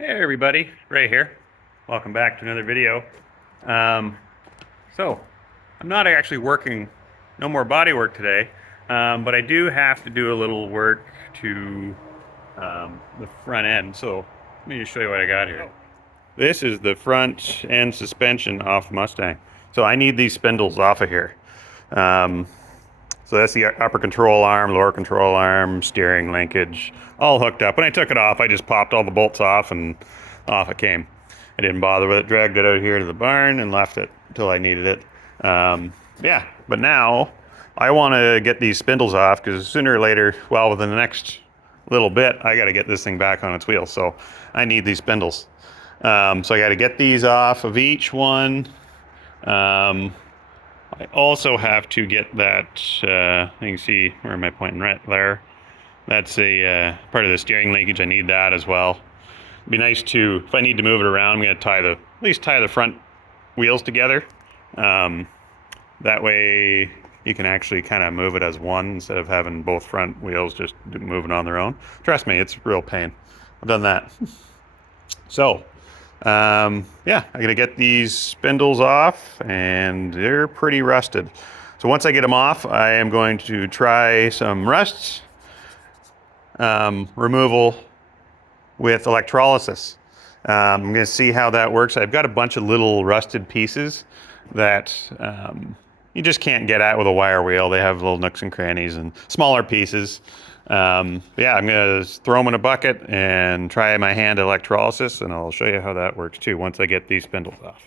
Hey everybody, Ray here. Welcome back to another video. Um, so, I'm not actually working, no more body work today, but I do have to do a little work to the front end. So, let me just show you what I got here. This is the front end suspension off Mustang. So I need these spindles off of here. Um, so that's the upper control arm, lower control arm, steering linkage, all hooked up. When I took it off, I just popped all the bolts off and off it came. I didn't bother with it, dragged it out here to the barn and left it until I needed it. Yeah, but now I want to get these spindles off because sooner or later, well, within the next little bit, I got to get this thing back on its wheels. So I need these spindles. So I got to get these off of each one. I also have to get that, you can see, where am I pointing, right there. That's a part of the steering linkage. I need that as well. It'd be nice to, if I need to move it around, I'm going to at least tie the front wheels together. That way you can actually kind of move it as one instead of having both front wheels just moving on their own. Trust me, it's a real pain. I've done that. So, yeah, I gotta get these spindles off and they're pretty rusted. So once I get them off, I am going to try some rust removal with electrolysis. I'm gonna see how that works. I've got a bunch of little rusted pieces that you just can't get at with a wire wheel. They have little nooks and crannies and smaller pieces. Yeah, I'm gonna throw them in a bucket and try my hand electrolysis, and I'll show you how that works too once I get these spindles off.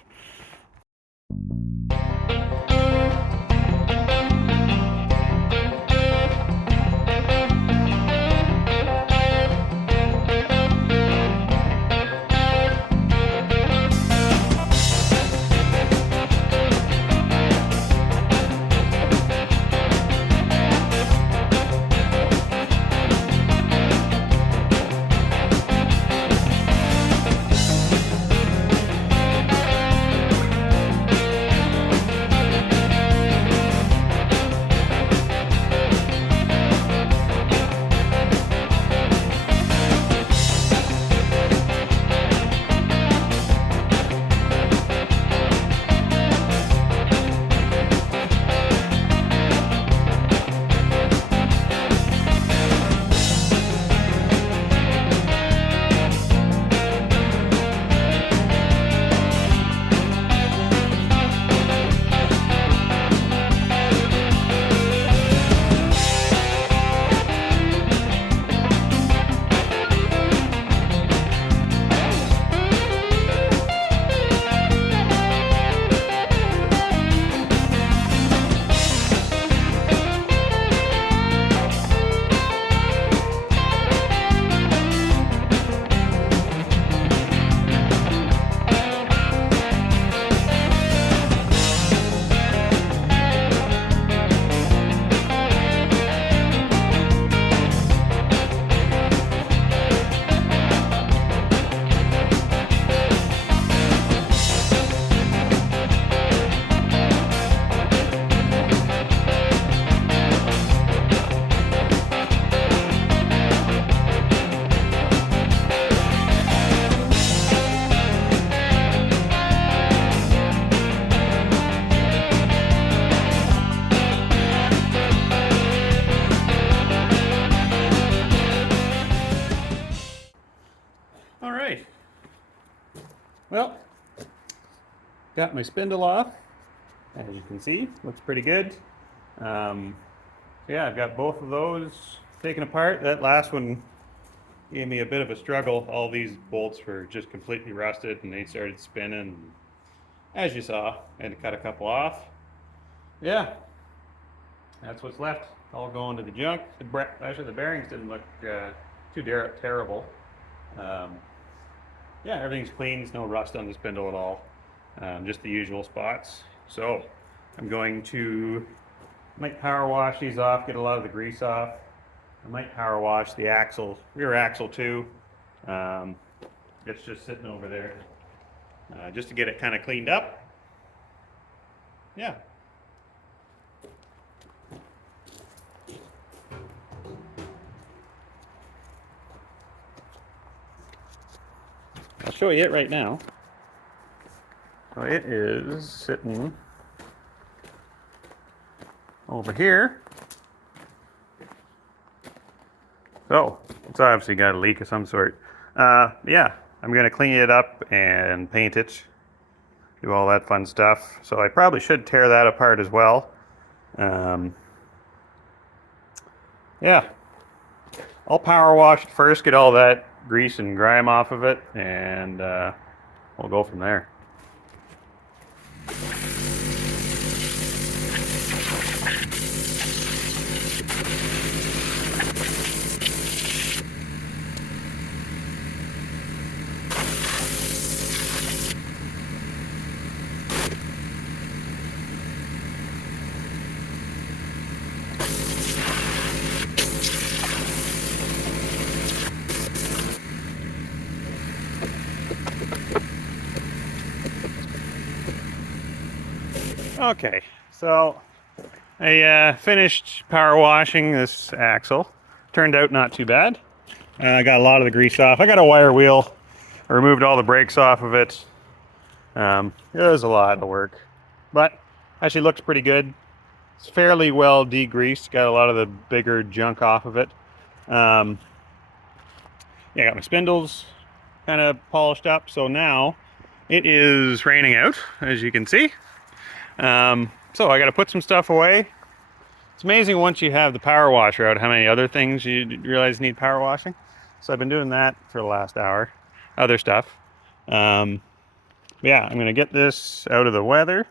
All right. Well, got my spindle off. As you can see, looks pretty good. Yeah, I've got both of those taken apart. That last one gave me a bit of a struggle. All these bolts were just completely rusted and they started spinning. As you saw, I had to cut a couple off. Yeah, that's what's left. All going to the junk. Actually, the bearings didn't look too terrible. Yeah, everything's clean. There's no rust on the spindle at all. Just the usual spots. So I'm going to might power wash these off, get a lot of the grease off. I might power wash the axle, rear axle too. It's just sitting over there just to get it kind of cleaned up. Yeah. I'll show you it right now. So it is sitting over here. So it's obviously got a leak of some sort. Yeah, I'm going to clean it up and paint it, do all that fun stuff. So I probably should tear that apart as well. Yeah, I'll power wash it first, get all that grease and grime off of it, and we'll go from there. Okay, so I finished power washing this axle. Turned out not too bad. I got a lot of the grease off. I got a wire wheel. I removed all the brakes off of it. It was a lot of work, but actually looks pretty good. It's fairly well degreased. Got a lot of the bigger junk off of it. Yeah, I got my spindles kind of polished up. So now it is raining out, as you can see. So I got to put some stuff away. It's amazing once you have the power washer out how many other things you realize need power washing. So I've been doing that for the last hour. Other stuff. Yeah, I'm going to get this out of the weather.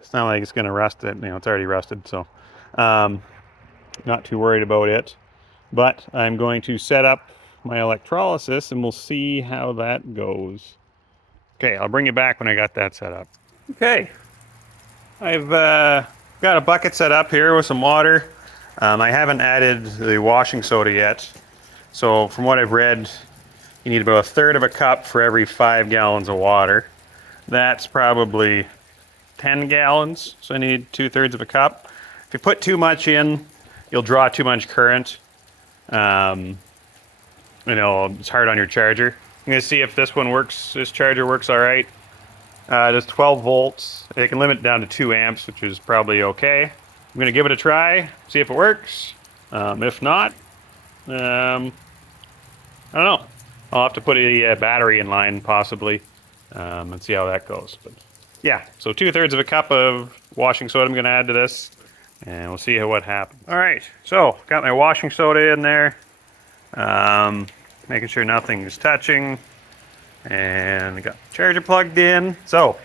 It's not like it's going to rust it. You know, it's already rusted, so not too worried about it. But I'm going to set up my electrolysis and we'll see how that goes. Okay, I'll bring you back when I got that set up. Okay, I've got a bucket set up here with some water. I haven't added the washing soda yet. So from what I've read, you need about 1/3 of a cup for every 5 gallons of water. That's probably 10 gallons, so I need 2/3 of a cup. If you put too much in, you'll draw too much current. You know, it's hard on your charger. I'm gonna see if this one works, this charger works all right. It is 12 volts. They can limit it down to 2 amps, which is probably okay. I'm gonna give it a try, see if it works. If not, I don't know. I'll have to put a battery in line possibly and see how that goes. But yeah, so 2/3 of a cup of washing soda I'm gonna add to this and we'll see what happens. All right, so got my washing soda in there. Making sure nothing's touching. And I got the charger plugged in. So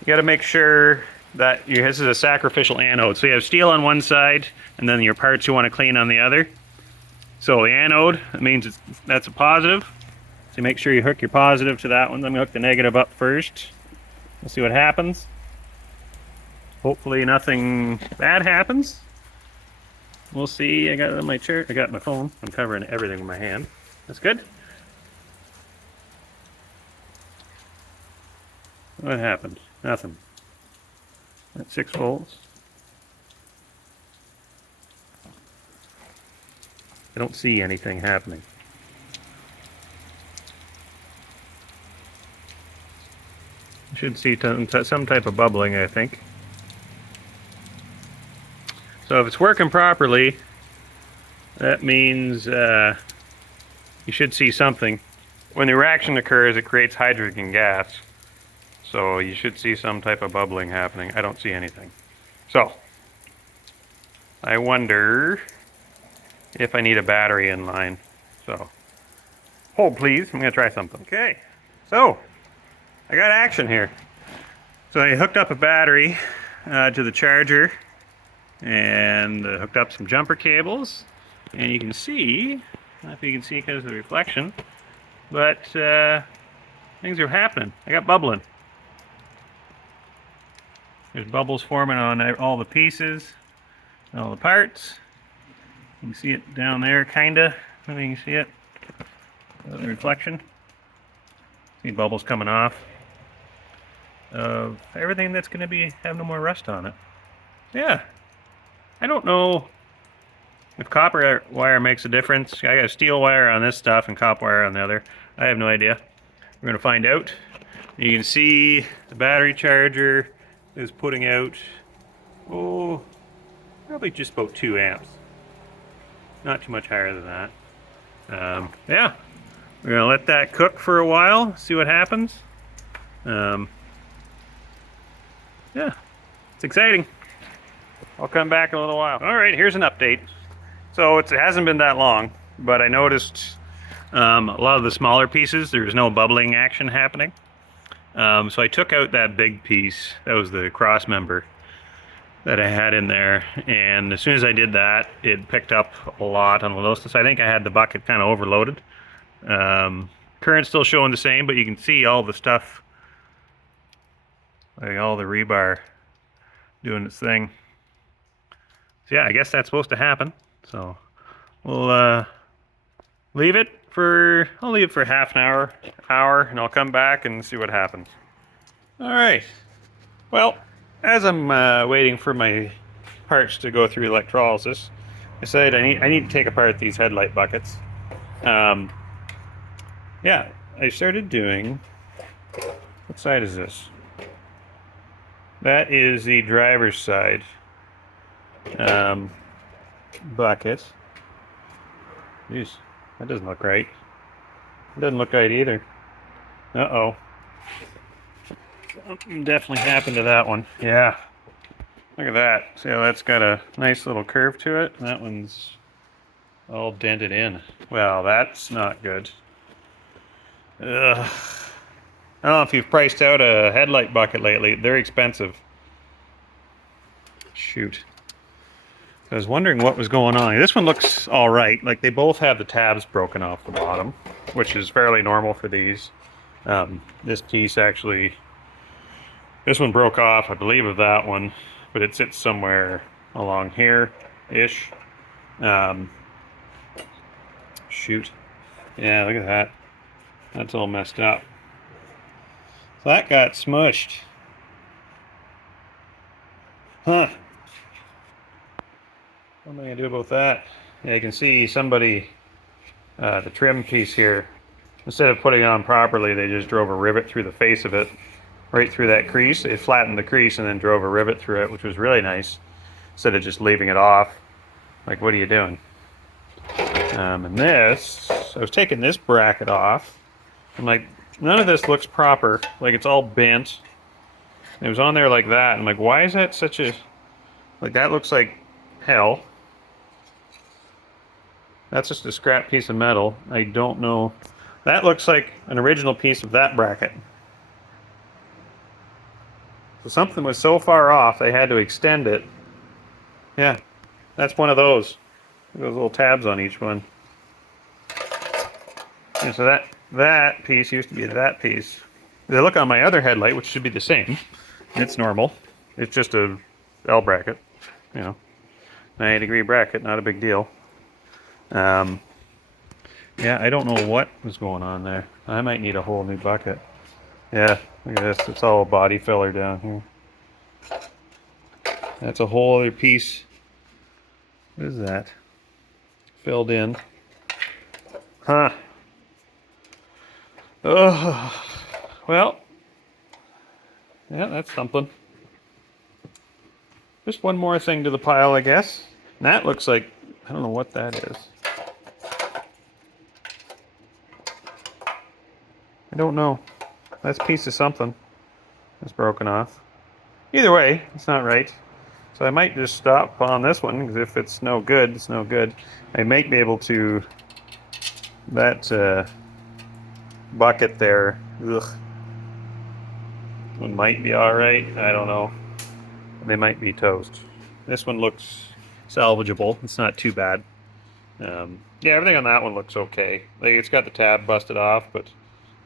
you got to make sure that this is a sacrificial anode. So you have steel on one side and then your parts you want to clean on the other. So the anode, that means that's a positive. So make sure you hook your positive to that one. I'm going to hook the negative up first. We'll see what happens. Hopefully nothing bad happens. We'll see. I got it on my chair. I got my phone. I'm covering everything with my hand. That's good. What happened? Nothing. At 6 volts. I don't see anything happening. I should see some type of bubbling, I think. So if it's working properly, that means you should see something. When the reaction occurs, it creates hydrogen gas. So you should see some type of bubbling happening. I don't see anything. So I wonder if I need a battery in line. So hold please, I'm gonna try something. Okay, so I got action here. So I hooked up a battery to the charger and hooked up some jumper cables. And you can see, I don't know if you can see because of the reflection, but things are happening. I got bubbling. There's bubbles forming on all the pieces, all the parts. You can see it down there, kinda. I mean, you can see it. The reflection. See bubbles coming off of everything that's going to have no more rust on it. Yeah. I don't know If copper wire makes a difference, I got steel wire on this stuff and copper wire on the other. I have no idea. We're going to find out. You can see the battery charger is putting out, oh, probably just about 2 amps. Not too much higher than that. Yeah, we're going to let that cook for a while, see what happens. Yeah, it's exciting. I'll come back in a little while. All right, here's an update. So it hasn't been that long, but I noticed a lot of the smaller pieces, there's no bubbling action happening. So I took out that big piece, that was the cross member that I had in there, and as soon as I did that, it picked up a lot on the low side. I think I had the bucket kind of overloaded. Current's still showing the same, but you can see all the stuff, like all the rebar doing its thing. So yeah, I guess that's supposed to happen. So we'll leave it for, I'll leave it for half an hour, and I'll come back and see what happens. All right. Well, as I'm waiting for my parts to go through electrolysis, I decided I need to take apart these headlight buckets. Yeah, I started doing, what side is this? That is the driver's side bucket. Jeez, that doesn't look right. It doesn't look right either. Uh-oh. Something definitely happened to that one. Yeah. Look at that. See how that's got a nice little curve to it? That one's all dented in. Well, that's not good. Ugh. I don't know if you've priced out a headlight bucket lately. They're expensive. Shoot. I was wondering what was going on. This one looks all right. Like, they both have the tabs broken off the bottom, which is fairly normal for these. This piece actually, this one broke off, I believe, of that one, but it sits somewhere along here-ish. Shoot. Yeah, look at that. That's all messed up. So that got smushed. Huh. What am I going to do about that? Yeah, you can see somebody, the trim piece here, instead of putting it on properly, they just drove a rivet through the face of it, right through that crease. They flattened the crease and then drove a rivet through it, which was really nice, instead of just leaving it off. Like, what are you doing? And this, I was taking this bracket off. I'm like, none of this looks proper. Like, it's all bent. It was on there like that. I'm like, why is that such a... Like, that looks like hell. That's just a scrap piece of metal. I don't know. That looks like an original piece of that bracket. So something was so far off, they had to extend it. Yeah, that's one of those. Those little tabs on each one. And so that piece used to be that piece. If I look on my other headlight, which should be the same, it's normal. It's just a L bracket, you know, 90-degree bracket, not a big deal. Yeah, I don't know what was going on there. I might need a whole new bucket. Yeah, look at this. It's all body filler down here. That's a whole other piece. What is that? Filled in. Huh. Oh, well, yeah, that's something. Just one more thing to the pile, I guess. And that looks like, I don't know what that is. I don't know. That's a piece of something that's broken off. Either way, it's not right. So I might just stop on this one, because if it's no good, it's no good. I might be able to, that bucket there, ugh, one might be alright, I don't know. They might be toast. This one looks salvageable, it's not too bad. Yeah, everything on that one looks okay. Like, it's got the tab busted off, but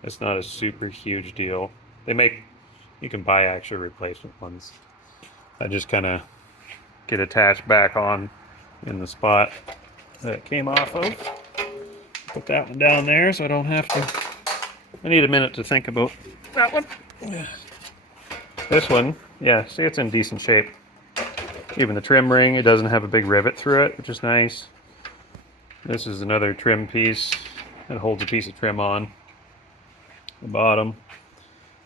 it's not a super huge deal. You can buy actual replacement ones. I just kind of get attached back on in the spot that it came off of. Put that one down there so I don't have to. I need a minute to think about that one. This one, yeah, see, it's in decent shape. Even the trim ring, it doesn't have a big rivet through it, which is nice. This is another trim piece that holds a piece of trim on the bottom.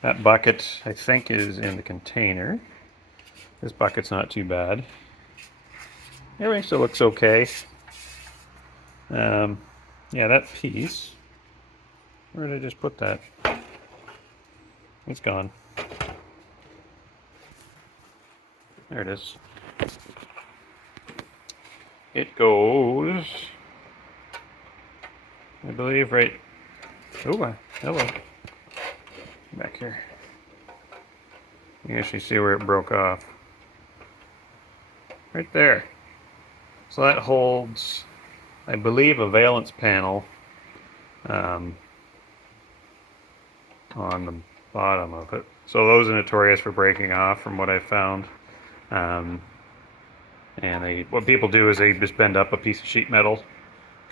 That bucket, I think, is in the container. This bucket's not too bad. Everything still looks okay. Yeah, that piece. Where did I just put that? It's gone. There it is. It goes, I believe, right. Oh, hello. Back here. You can actually see where it broke off. Right there. So that holds, I believe, a valence panel on the bottom of it. So those are notorious for breaking off, from what I've found. And what people do is they just bend up a piece of sheet metal,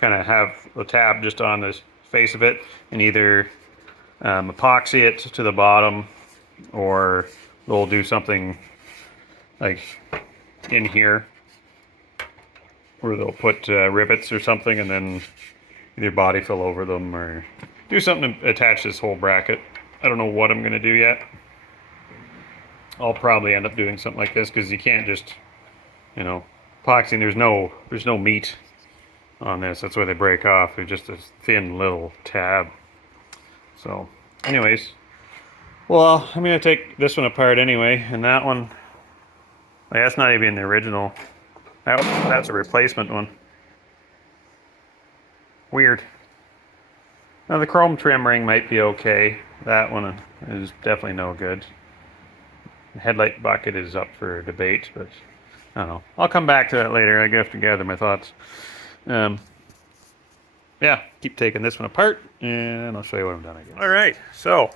kind of have the tab just on the face of it, and either epoxy it to the bottom, or they'll do something like in here where they'll put rivets or something, and then either body fill over them or do something to attach this whole bracket. I don't know what I'm going to do yet. I'll probably end up doing something like this, because you can't just, you know, epoxying. There's no meat on this. That's why they break off. They're just a thin little tab. So, anyways, well, I'm gonna take this one apart anyway, and that one, like, that's not even the original. That's a replacement one. Weird. Now the chrome trim ring might be okay. That one is definitely no good. The headlight bucket is up for debate, but I don't know. I'll come back to that later. I have to gather my thoughts. Yeah, keep taking this one apart, and I'll show you what I've done, I guess. All right, so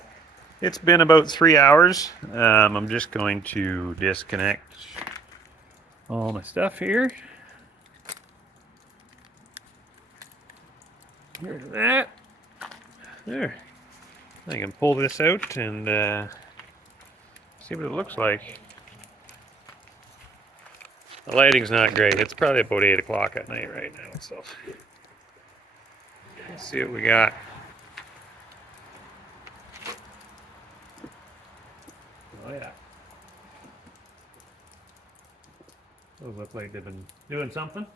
it's been about 3 hours. I'm just going to disconnect all my stuff here. Here's that. There. I can pull this out and see what it looks like. The lighting's not great. It's probably about 8 o'clock at night right now, so let's see what we got. Oh yeah. Those look like they've been doing something.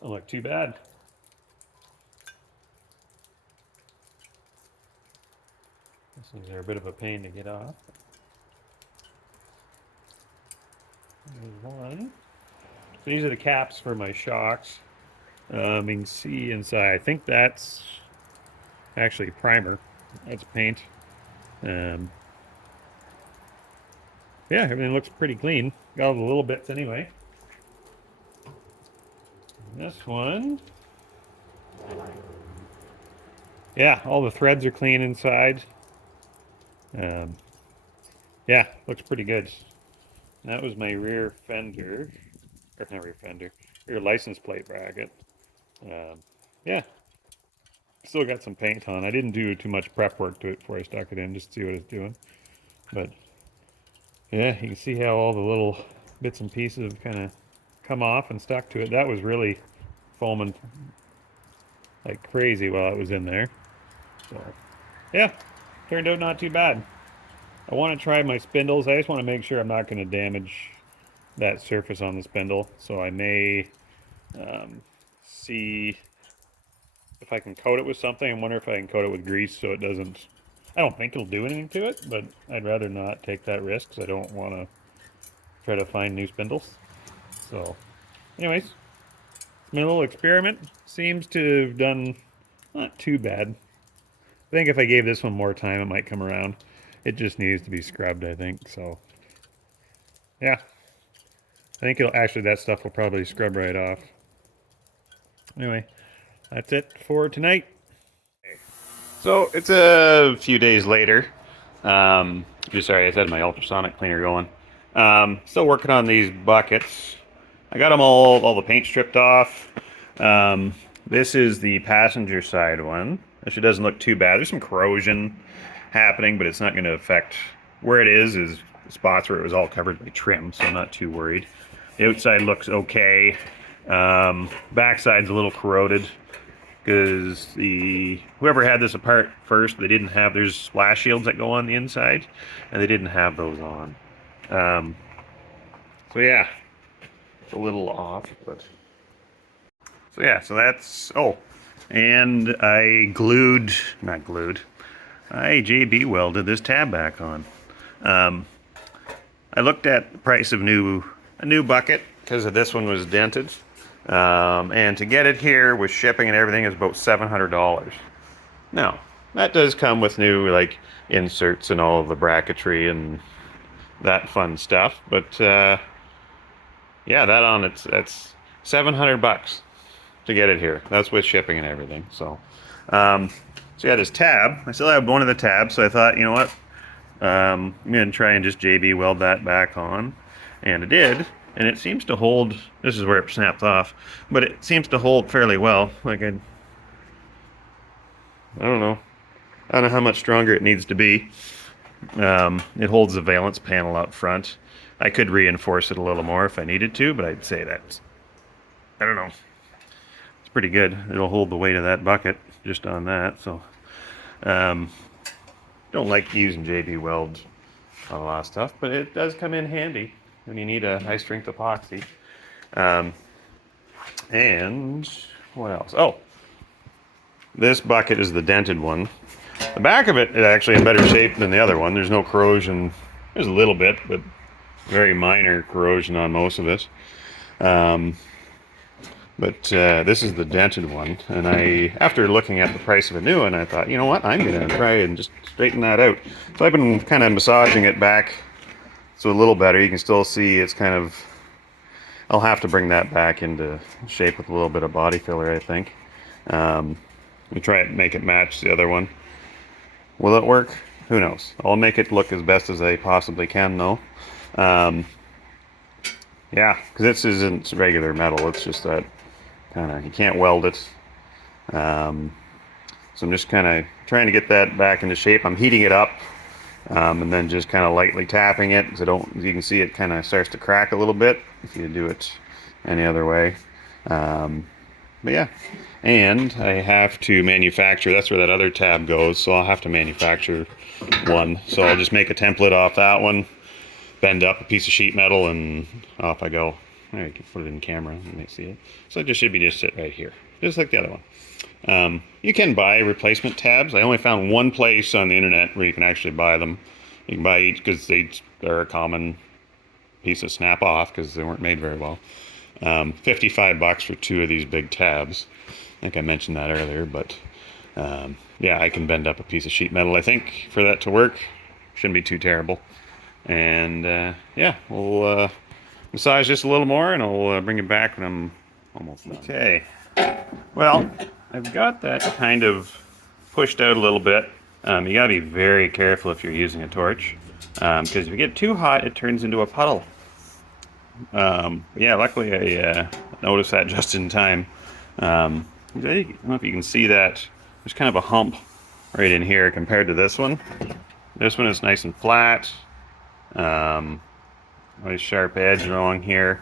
Don't look too bad. This is a bit of a pain to get off. There's one. So these are the caps for my shocks. You can see inside. I think that's actually primer. That's paint. Yeah, everything looks pretty clean. Got all the little bits anyway. This one. Yeah, all the threads are clean inside. Yeah, looks pretty good. That was my rear fender, or not rear fender, rear license plate bracket. Yeah, still got some paint on. I didn't do too much prep work to it before I stuck it in, just to see what it's doing. But yeah, you can see how all the little bits and pieces have kind of come off and stuck to it. That was really foaming like crazy while it was in there. So yeah, turned out not too bad. I want to try my spindles. I just want to make sure I'm not going to damage that surface on the spindle. So I may see if I can coat it with something. I wonder if I can coat it with grease so it doesn't... I don't think it'll do anything to it, but I'd rather not take that risk because I don't want to try to find new spindles. So anyways, it's been a little experiment. Seems to have done not too bad. I think if I gave this one more time, it might come around. It just needs to be scrubbed, I think. So yeah, I think it'll actually, that stuff will probably scrub right off. Anyway, that's it for tonight. So it's a few days later. Sorry, I had my ultrasonic cleaner going. Still working on these buckets. I got them all the paint stripped off. This is the passenger side one. Actually doesn't look too bad. There's some corrosion happening, but it's not going to affect where it is spots where it was all covered by trim, so I'm not too worried. The outside looks okay. Backside's a little corroded because whoever had this apart first, they didn't have, there's splash shields that go on the inside, and they didn't have those on. So yeah, it's a little off, but so yeah, so that's, oh, and I I JB welded this tab back on. I looked at the price of a new bucket because this one was dented. And to get it here with shipping and everything is about $700. Now, that does come with new like inserts and all of the bracketry and that fun stuff, but yeah, that's $700 to get it here. That's with shipping and everything. So so yeah, this tab, I still have one of the tabs, so I thought, you know what, I'm gonna try and just JB weld that back on, and I did. And it seems to hold, this is where it snapped off, but it seems to hold fairly well. Like I don't know how much stronger it needs to be. It holds the valence panel out front. I could reinforce it a little more if I needed to, but I'd say that's, I don't know. It's pretty good. It'll hold the weight of that bucket just on that. So, don't like using JB Weld on a lot of stuff, but it does come in handy when you need a high strength epoxy. And what else? Oh, this bucket is the dented one. The back of it is actually in better shape than the other one. There's no corrosion. There's a little bit, but very minor corrosion on most of it. But this is the dented one, and after looking at the price of a new one, I thought, you know what, I'm gonna try and just straighten that out. So I've been kind of massaging it back so a little better. You can still see it's kind of, I'll have to bring that back into shape with a little bit of body filler, I think. And try it, make it match the other one. Will it work? Who knows? I'll make it look as best as I possibly can, though. Yeah, because this isn't regular metal. It's just that kind of, you can't weld it. So I'm just kind of trying to get that back into shape. I'm heating it up, and then just kind of lightly tapping it, because you can see it kind of starts to crack a little bit if you do it any other way. But yeah, and I have to manufacture, that's where that other tab goes, so I'll have to manufacture one. So I'll just make a template off that one, bend up a piece of sheet metal, and off I go. There, you can put it in camera, you may see it. So it just should be just sit right here, just like the other one. You can buy replacement tabs. I only found one place on the internet where you can actually buy them. You can buy each, because they're a common piece of snap off, because they weren't made very well. $55 for two of these big tabs. I think I mentioned that earlier, but yeah, I can bend up a piece of sheet metal, I think, for that to work. Shouldn't be too terrible. And yeah, we'll massage this a little more, and I'll bring it back when I'm almost done. Okay, well, I've got that kind of pushed out a little bit. You gotta be very careful if you're using a torch, because if you get too hot, it turns into a puddle. Yeah, luckily I noticed that just in time. I don't know if you can see that. There's kind of a hump right in here compared to this one. This one is nice and flat. Nice sharp edge along here.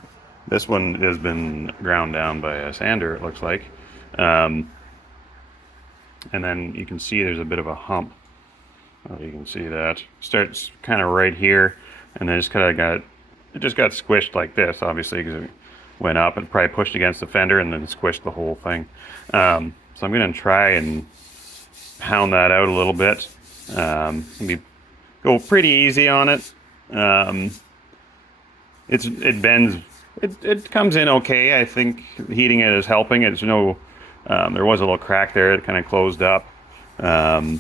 This one has been ground down by a sander, it looks like. And then you can see there's a bit of a hump. Oh, you can see that. Starts kind of right here, and then it just got squished like this, obviously, because it went up and probably pushed against the fender and then squished the whole thing. So I'm going to try and pound that out a little bit. Go pretty easy on it. It bends. It comes in okay. I think heating it is helping. It's no. There was a little crack there. It kind of closed up. Yeah,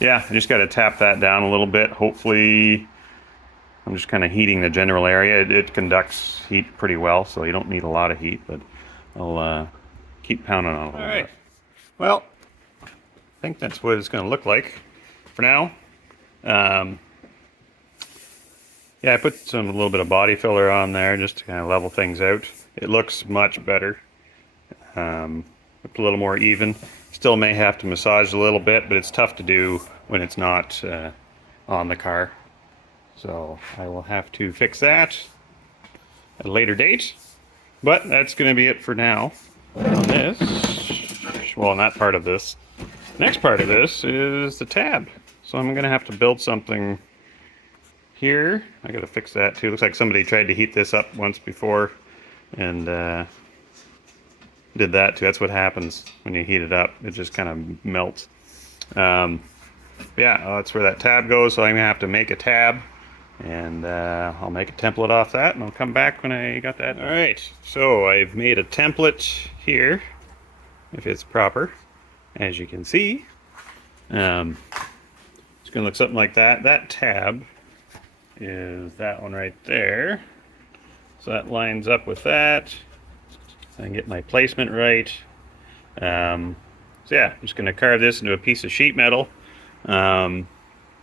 I just got to tap that down a little bit. Hopefully, I'm just kind of heating the general area. It conducts heat pretty well, so you don't need a lot of heat, but I'll keep pounding on it a little bit. Well, think that's what it's going to look like for now. Yeah, I put a little bit of body filler on there just to kind of level things out. It looks much better. Look a little more even. Still may have to massage a little bit, but it's tough to do when it's not on the car. So I will have to fix that at a later date. But that's going to be it for now on this. Well, on that part of this. Next part of this is the tab. So I'm going to have to build something here. I got to fix that too. Looks like somebody tried to heat this up once before and did that too. That's what happens when you heat it up. It just kind of melts. Yeah, that's where that tab goes. So I'm going to have to make a tab. And I'll make a template off that, and I'll come back when I got that. All right, so I've made a template here, if it's proper, as you can see. It's going to look something like that. That tab is that one right there. So that lines up with that. I can get my placement right. So yeah, I'm just going to carve this into a piece of sheet metal.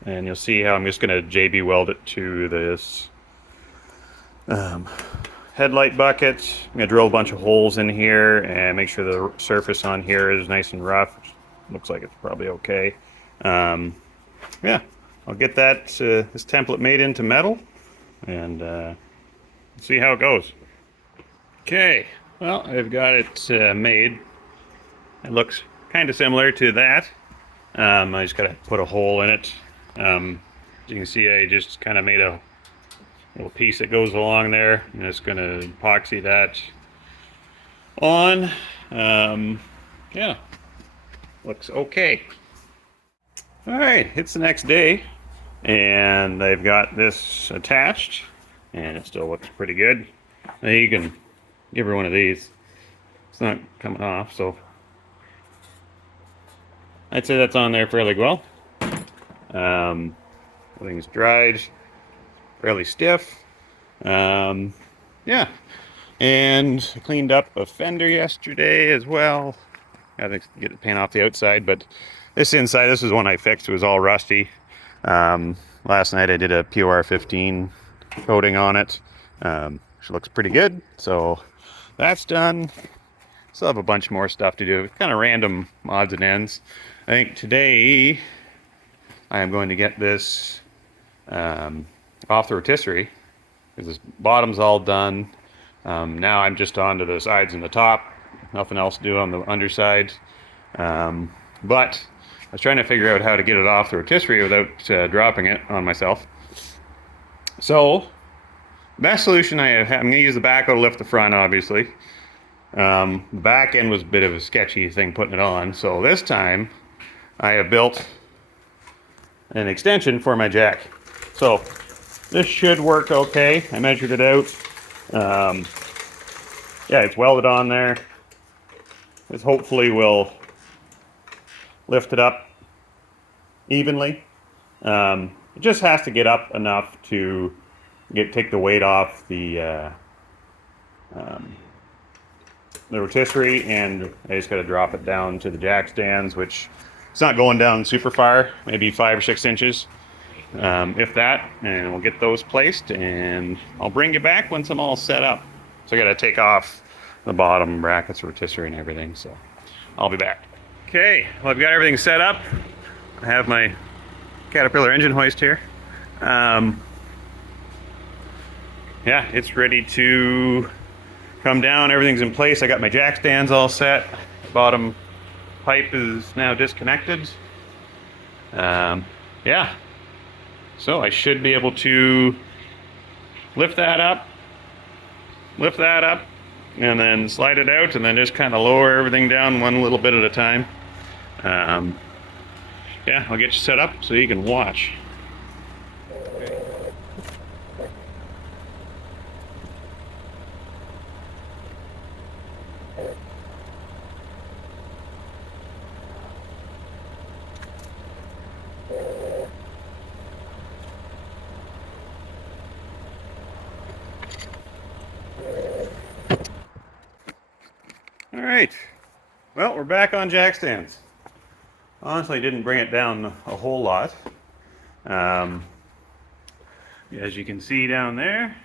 And you'll see how I'm just going to JB weld it to this headlight bucket. I'm going to drill a bunch of holes in here and make sure the surface on here is nice and rough. Which looks like it's probably okay. Yeah, I'll get that this template made into metal and see how it goes. Okay, well, I've got it made. It looks kind of similar to that. I just got to put a hole in it. As you can see, I just kind of made a little piece that goes along there. I'm just going to epoxy that on. Yeah, looks okay. All right, it's the next day, and I've got this attached, and it still looks pretty good. Now you can give her one of these. It's not coming off, so I'd say that's on there fairly well. Everything's dried, fairly stiff. Yeah, and I cleaned up a fender yesterday as well. Got to get the paint off the outside, but this inside, this is one I fixed. It was all rusty. Last night I did a POR 15 coating on it, which looks pretty good. So that's done. Still have a bunch more stuff to do. Kind of random odds and ends. I think today I am going to get this off the rotisserie because this bottom's all done. Now I'm just on to the sides and the top. Nothing else to do on the underside. But I was trying to figure out how to get it off the rotisserie without dropping it on myself. So, best solution I have, I'm going to use the backhoe to lift the front, obviously. The back end was a bit of a sketchy thing putting it on. So this time, I have built an extension for my jack. So, this should work okay. I measured it out. Yeah, it's welded on there. This hopefully will lift it up evenly. It just has to get up enough to take the weight off the rotisserie, and I just got to drop it down to the jack stands, which it's not going down super far, maybe 5 or 6 inches, if that, and we'll get those placed, and I'll bring you back once I'm all set up. So I got to take off the bottom brackets, rotisserie, and everything, so I'll be back. Okay, well, I've got everything set up. I have my Caterpillar engine hoist here. Yeah, it's ready to come down. Everything's in place. I got my jack stands all set. Bottom pipe is now disconnected. Yeah, so I should be able to lift that up, and then slide it out, and then just kind of lower everything down one little bit at a time. Yeah, I'll get you set up so you can watch. All right, well, we're back on jack stands. honestly didn't bring it down a whole lot. As you can see down there,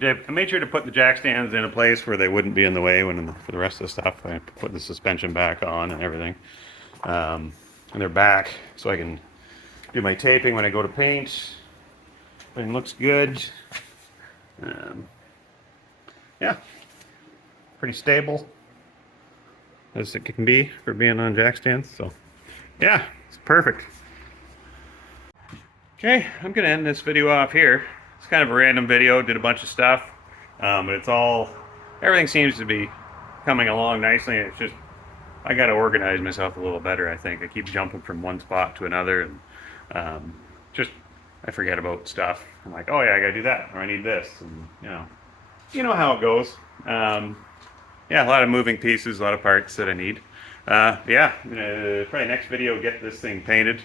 I made sure to put the jack stands in a place where they wouldn't be in the way for the rest of the stuff. I put the suspension back on and everything. And they're back so I can do my taping when I go to paint. Everything looks good. Yeah, pretty stable as it can be for being on jack stands. So yeah, it's perfect. Okay, I'm gonna end this video off here. It's kind of a random video, did a bunch of stuff, but everything seems to be coming along nicely. It's just, I gotta organize myself a little better, I think. I keep jumping from one spot to another, and I forget about stuff. I'm like, oh yeah, I gotta do that, or I need this, and you know how it goes. Yeah, a lot of moving pieces, a lot of parts that I need. Yeah, I'm gonna probably next video get this thing painted.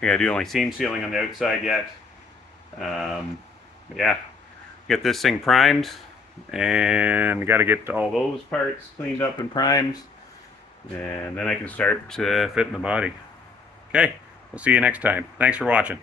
I gotta do only seam sealing on the outside yet. Yeah, get this thing primed, and gotta get all those parts cleaned up and primed, and then I can start fitting the body. Okay, we'll see you next time. Thanks for watching.